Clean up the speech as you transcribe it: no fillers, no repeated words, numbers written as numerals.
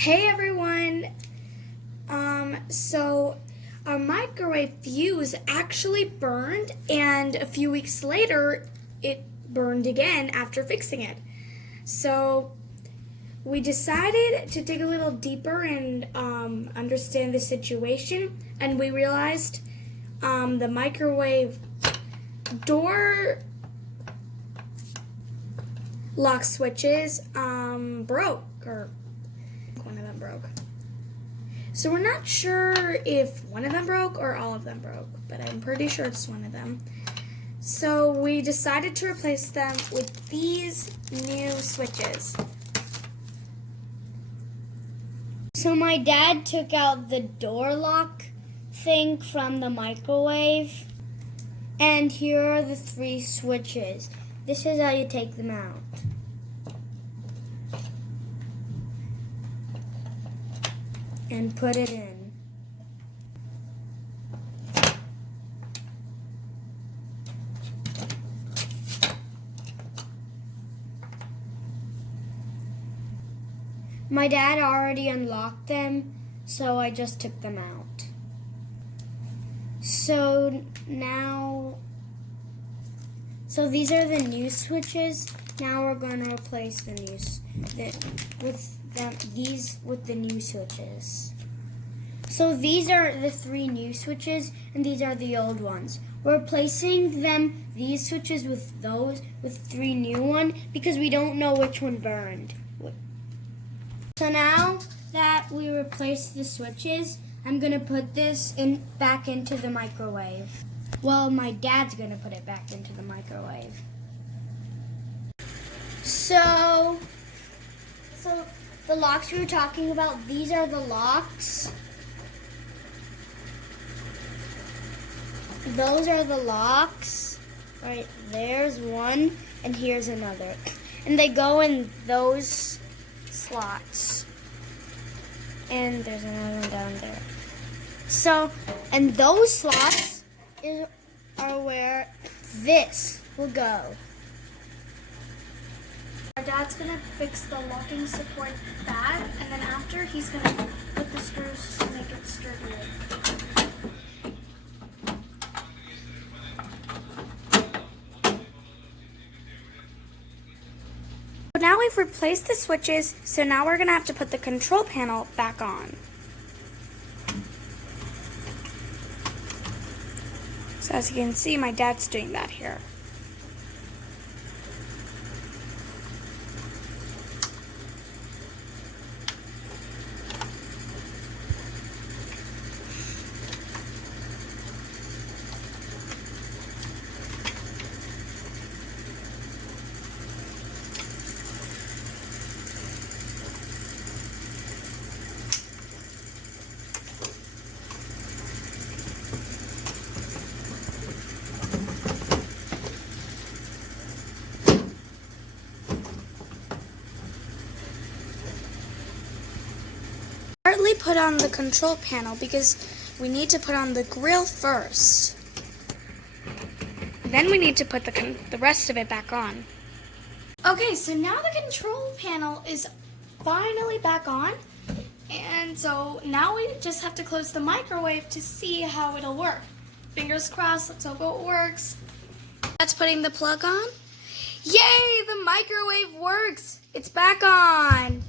Hey everyone! So our microwave fuse actually burned, and a few weeks later it burned again after fixing it. So we decided to dig a little deeper and understand the situation, and we realized the microwave door lock switches broke, or one of them broke. So we're not sure if one of them broke or all of them broke, but I'm pretty sure it's one of them. So we decided to replace them with these new switches. So my dad took out the door lock thing from the microwave, and here are the 3 switches. This is how you take them out. And put it in. My dad already unlocked them, so I just took them out. So these are the new switches. Now we're going to replace these with the new switches. So these are the 3 new switches, and these are the old ones. We're replacing these switches with 3 new ones, because we don't know which one burned. So now that we replaced the switches, I'm going to put this back into the microwave. Well, my dad's going to put it back into the microwave. So the locks we were talking about, these are the locks. Those are the locks. Right, there's one, and here's another. And they go in those slots. And there's another one down there. So, and those slots are where this will go. Our dad's going to fix the locking support back, and then after he's going to put the screws to make it sturdier. So now we've replaced the switches, so now we're going to have to put the control panel back on. So as you can see, my dad's doing that here. Partly put on the control panel because we need to put on the grill first. Then we need to put the rest of it back on. Okay, so now the control panel is finally back on. And so now we just have to close the microwave to see how it'll work. Fingers crossed, let's hope it works. That's putting the plug on. Yay, the microwave works. It's back on.